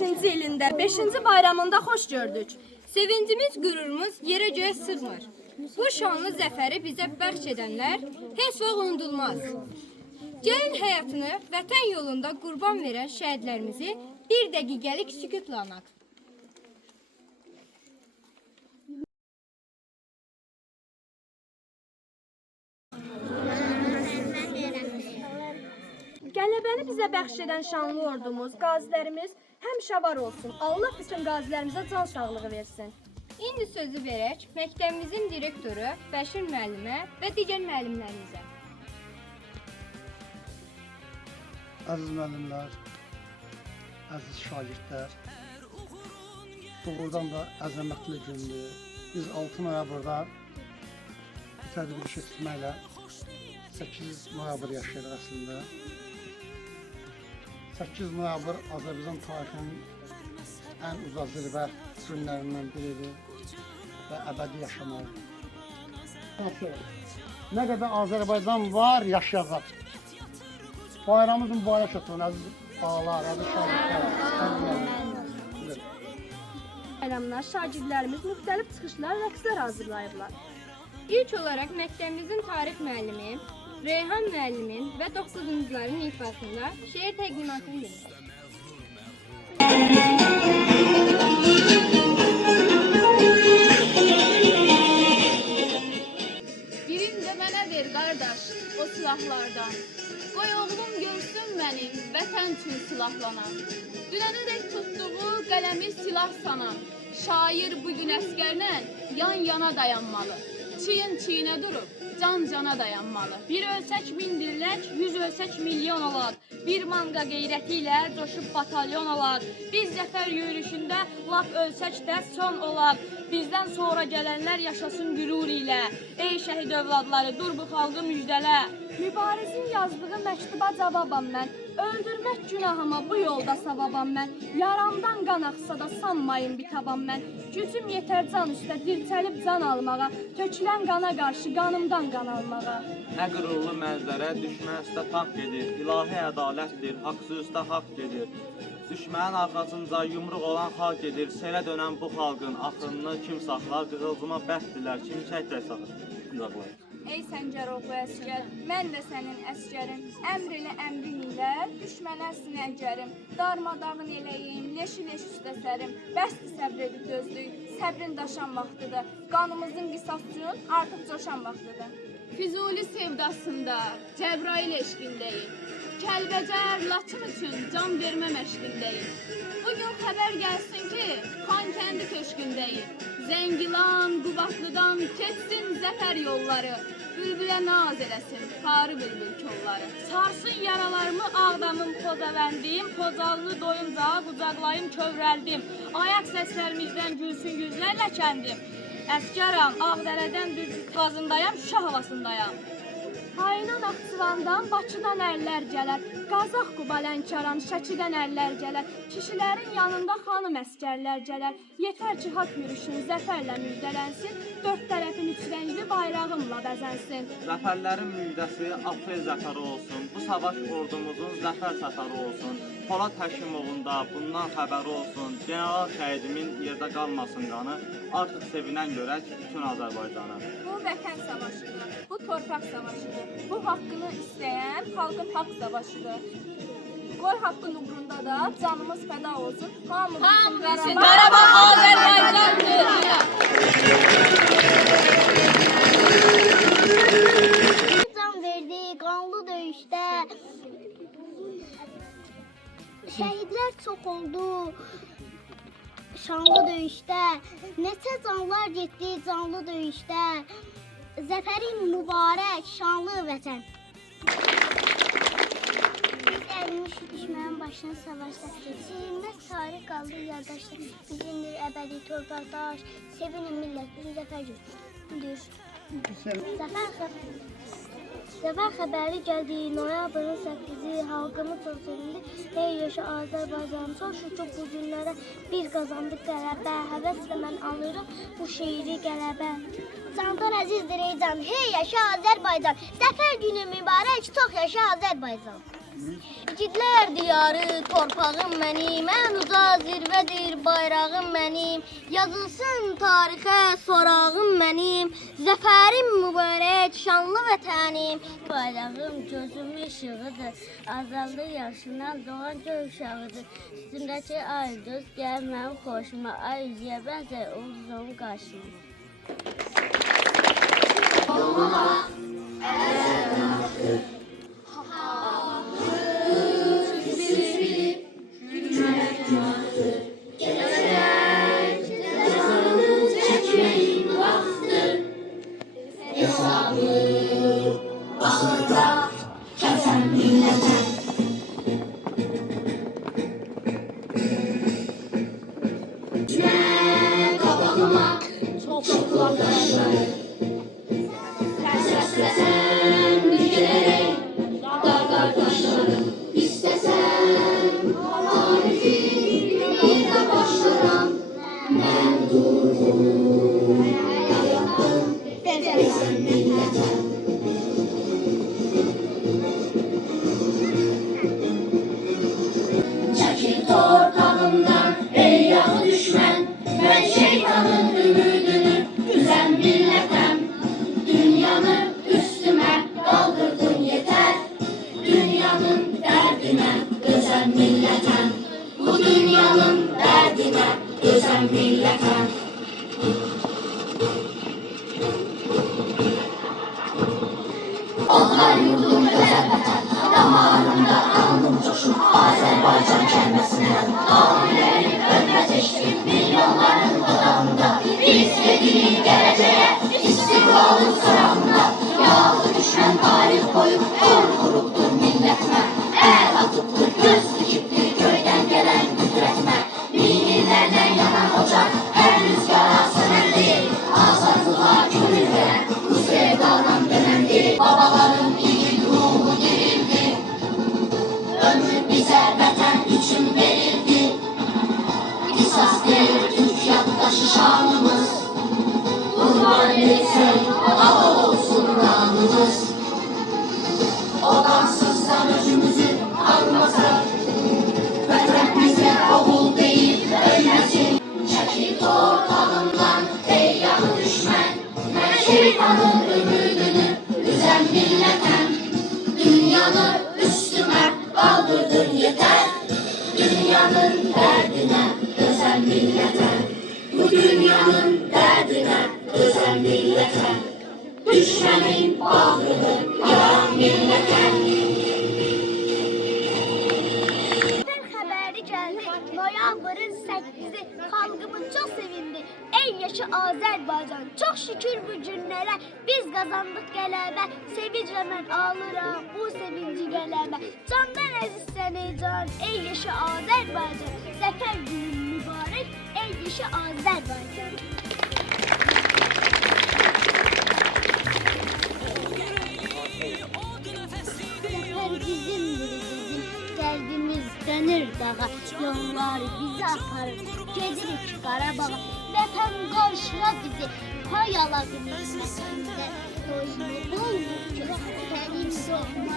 2025-ci ilində 5-ci bayramında xoş gördük. Sevincimiz, qürurumuz yerə göyə sığmır. Bu şanlı zəfəri bizə bəxş edənlər heç vaxt unudulmaz. Gəlin həyatını vətən yolunda qurban verən şəhidlərimizi bir dəqiqəlik sükutla anaq. Qələbəni bizə bəxş edən şanlı ordumuz, qazilərimiz həmişə var olsun. Allah bütün qazilərimizə can sağlığı versin. İndi sözü verək məktəbimizin direktoru Bəşir müəllimə və digər müəllimlərimizə. Əziz müəllimlər, əziz şagirdlər, doğrudan da əzəmətli gündür. Biz 6 noyabrda tədbir keçirməklə 8 noyabr yaşayırıq əslində. 8 noyabr Azərbaycan tarixinin ən uzaq zirvə günlərindən biridir və əbədi yaşamalı. Nə qədər Azərbaycan var, yaşayacaq. Bayramımız mübarək olsun, əziz ağalar, əziz şagirdlər. Bayramlar şagirdlərimiz müxtəlif çıxışlar, rəqslər hazırlayıblar. İlk olaraq məktəbimizin tarix müəllimi Reyhan müəllimin və 9-cuların ifasında şeir təqdimatını verir. Birində mənə ver qardaş o silahlardan. Qoy oğlum görsün mənim vətən üçün silahlanan. Dünənədək tutduğu qələmi silah sanan. Şair bugün əskərlə yan-yana dayanmalı. Çiyin-çiyinə durub can cana dayanmalı. Bir ölsək min dirlək, 100 ölsək milyon olar. Bir manqa qeyrəti ilə coşub batalyon olar. Biz zəfər yürüyüşündə lap ölsək də son olar. Bizdən sonra gələnlər yaşasın qürur ilə. Ey şəhid övladları, dur bu xalqı müjdələ. Mübarizin yazdığı məktuba cavabam mən. Öldürmək günahıma bu yolda savabam mən. Yaramdan qan axsa da sanmayın bitabam mən. Gücüm yetər can üstə dirçəlib can almağa. Tökülən qana qarşı qanımdan qan almağa. Nə qürurlu mənzərə düşmən üstə tank gedir. İlahi ədalətdir, haqsız üstə haqq gedir. Düşmənin arxasınca yumruq olan xalq gedir. Selə dönən bu xalqın axırını kim saxlar? Qığılcıma bəxtdilər, kim çəkdir saxlar? Ey Səncəroğlu əsgər, mən də sənin əsgərim. Əmr elə əmrin ilə, düşmənə sinəcərim. Darmadağın eləyim, leşi-leş üstə sərim. Bəsdir səbr edib dözdük, səbrin daşan vaxtıdır. Qanımızın qisas üçün artıq coşan vaxtıdır. Füzuli sevdasında, Cəbrail eşqindəyim. Kəlbəcər, Laçın üçün can vermə məşqindəyim. Bugün xəbər gəlsin ki, Xankəndi köşkündəyim. Zəngilan, Qubadlıdan keçsin zəfər yolları. Bülbülə naz eləsin, xarı bülbül kolları. Sarsın yaralarımı Ağdamım, Xozavəndim. Xozalını doyunca qucaqlayım, kövrəldim. Ayaq səslərimizdən gülsün yüzlərlə kəndim. Əskəram, Ağdərədən düz qazındayam, Şuşa havasındayam. Haynan Naxçıvandan, Bakıdan ərlər gələr. Qazax Quba Lənkəran, Şəkidən ərlər gələr. Kişilərin yanında xanım əskərlər gələr. Yetər ki, haqq yürüşün zəfərlə müjdələnsin. Dörd tərəfin üç rəngli bayrağımla bəzənsin. Zəfərlərin müjdəsi aprel zəfəri olsun. Bu savaş ordumuzun zəfər səfəri olsun. Polad Həkimovunda bundan xəbəri olsun. General şəhidimin yerdə qalmasın qanı. Artıq sevinən görək bütün Azərbaycanı. Bu vətən savaşıdır, bu torpaq savaşıdır. Bu haqqını istəyən xalqın haqq savaşıdır. Qoy haqqın uğrunda da canımız fəda olsun. Hamımızın Qarabağ Azərbaycandır. Can verdi qanlı döyüşdə. Şəhidlər çox oldu. Şanlı döyüşdə. Neçə canlar getdi canlı döyüşdə. Zəfərin mübarək, şanlı vətən. Biz əlmiş düşmənin başına savaşda. Silinməz tarix qaldı yaddaşda. Bizimdir əbədi torpaqdaş. Sevinin millət, bizim zəfər gündür. Zəfər xəbəri gəldi, noyabrın 8-i, xalqımız çox sevindi. Ey yaşa Azərbaycan, çox şükür bu günlərə biz qazandıq qələbə. Həvəslə mən alırım bu şeiri qələbə. Candan əzizdir ey can, hey yaşa Azərbaycan. Zəfər günü mübarək, çox yaşa Azərbaycan. İgidlər diyarı, torpağım mənim, ən uca zirvədir bayrağım mənim. Yazılsın tarixə sorağım mənim, zəfərim mübarək, şanlı vətənim. Bayrağım gözümün işığıdır, azaldı yaşından doğan göy uşağıdır. Üstündəki ay göz gəl mənim xoşuma, ay üzüyə bənzər ulduzum qarşıma. Çekil torpağımdan ey yağı düşmen, ben şeytanın ümidini üzen milletem. Dünyanı üstüme kaldırdın yeter, dünyanın derdine özen milletem. Bu dünyanın derdine özen milletem. Onlar yurdum özel vatan, damarımda kanım coşur Azerbaycan kelimesine. Abilerim ölmez eşkin, milyonların dudağında. Biz dediğin geleceğe, istikbalın sıramında. Yağlı düşman tarih boyu vurduruptur milletime. El atıptır, göz dikiptir köyden gelen güdretme. Minillerden yanan ocak, her rüzgara sönen değil. Azadlığa gönül veren, bu sevdadan dönen değil. Babaların iyi ruhu dirildi, ömür bize vatan için verildi. Kısas değil Türk yurttaşı şanımız, kurban edilsin hava olsun namımız. Odansızdan özümüzü almasın, vatan bize oğul değil ölmesin. Çekil torpağımdan ey yağı düşmen, ben şeytanın ümidini üzen milletem. Dünyanı üstüme kaldırdın yeter, dünyanın derdine özen milletem. Bu dünyanın derdine özen milletem. Düşmenin bağrını yaran milletem. Haberi geldi. Noyabrın 8'i halkımız çok sevindi. En yaşı Azerbaycan. Çok şükür bu günlere biz kazandık gəlebe. Sevinçle ben ağlıram bu sevinci gəlebe. Candan əziz səni can. En yaşı Azerbaycan. Zafer günün mübarek. En yaşı Azerbaycan. Zafer bizimdir bizim. Derdimiz dönür dağa, yollar bizi aparır, gedirik Qarabağa. Vətən qarşıla bizi, pay alaqımız vətəndə. Doyunu olmur ki, sənin doğma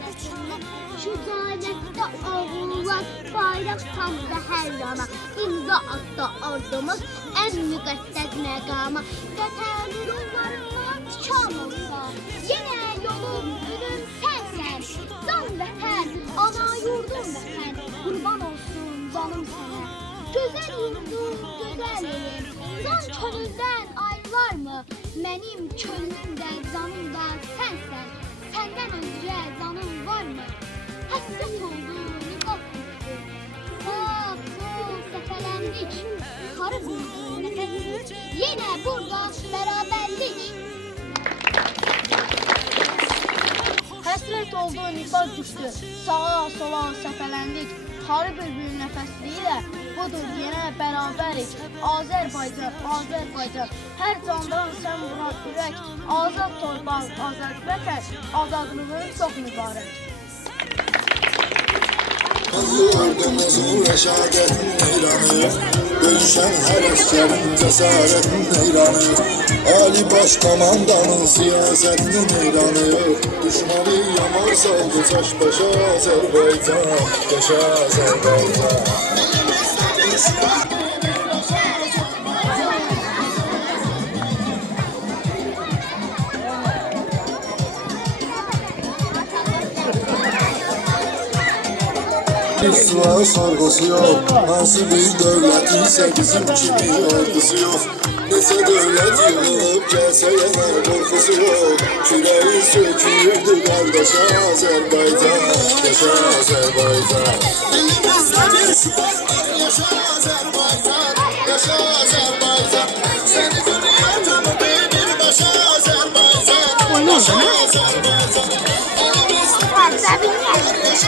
həssəsində. Şu zanətdə ağıllar, bayraq tamda hər yana. İmza atda ardımız, ən müqəddəs məqama. Vətənin yollarından çıkan olsa, yenə yolum, ölüm sənsən. Can vətən, ana yurdum vətən, qurban olsun canım sənə. Gözəl yurdum, gözəl elim, can çölündən ayrılar mı? Mənim könlümdə, canımda sənsən, səndən öncə canım var mı? Həsrət oldu, niqab tutdu, sağ, sol səfələndik, yuxarı vurdu nəfəsimiz, yenə burada bərabərlik. Həsrət oldu, nifaz düşdü, sağa sola səfələndik. Xarı bülbül nəfəsliyilə budur yenə bərabərik. Azərbaycan, Azərbaycan, hər candan sən Murad ürək. Azad torpaq, azad vətən, azadlığın çox mübarək. Yurdumuzun rəşadətin heyranı, döyüşən hər əsgərin cəsarətin heyranı, Ali Baş Komandanın siyasətinin heyranı, düşmanı yamar saldı çaş başa Azərbaycan, yaşa Azərbaycan. Sual sorgusu yok, nasıl bir devletinse bizim kimi ordusu yok. Nese devlet yığılıp gelse yanar korkusu yok. Küreği söküldü kardeşe Azerbaycan, yaşa Azerbaycan. Elimizde bir sual var, yaşa Azerbaycan, yaşa Azerbaycan. Seni dünya tanıdı bir başa Azerbaycan, yaşa Azerbaycan. Elimizde bir sual var, yaşa Azerbaycan.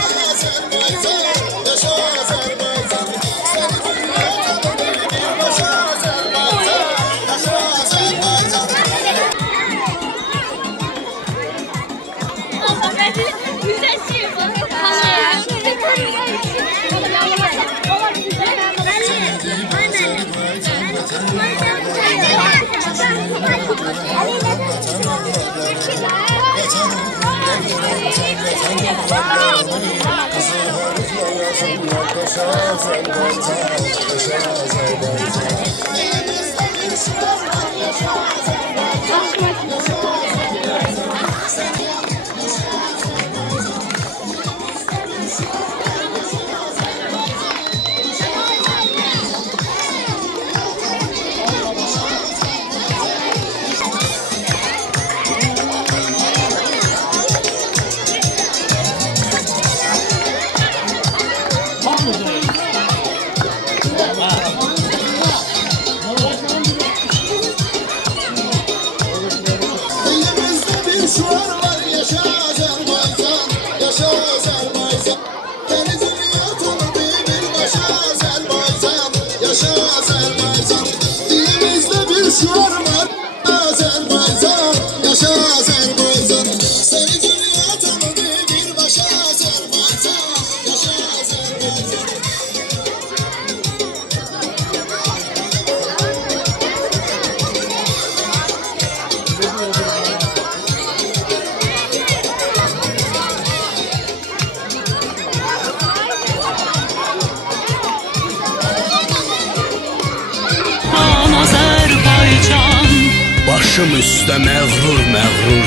Başım üstə məğrur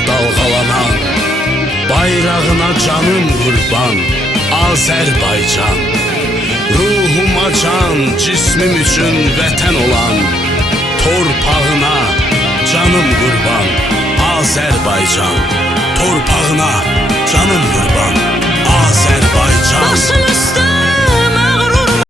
dalğalanan, bayrağına canım qurban Azərbaycan. Ruhuma can, cismim üçün vətən olan, torpağına canım qurban Azərbaycan. Torpağına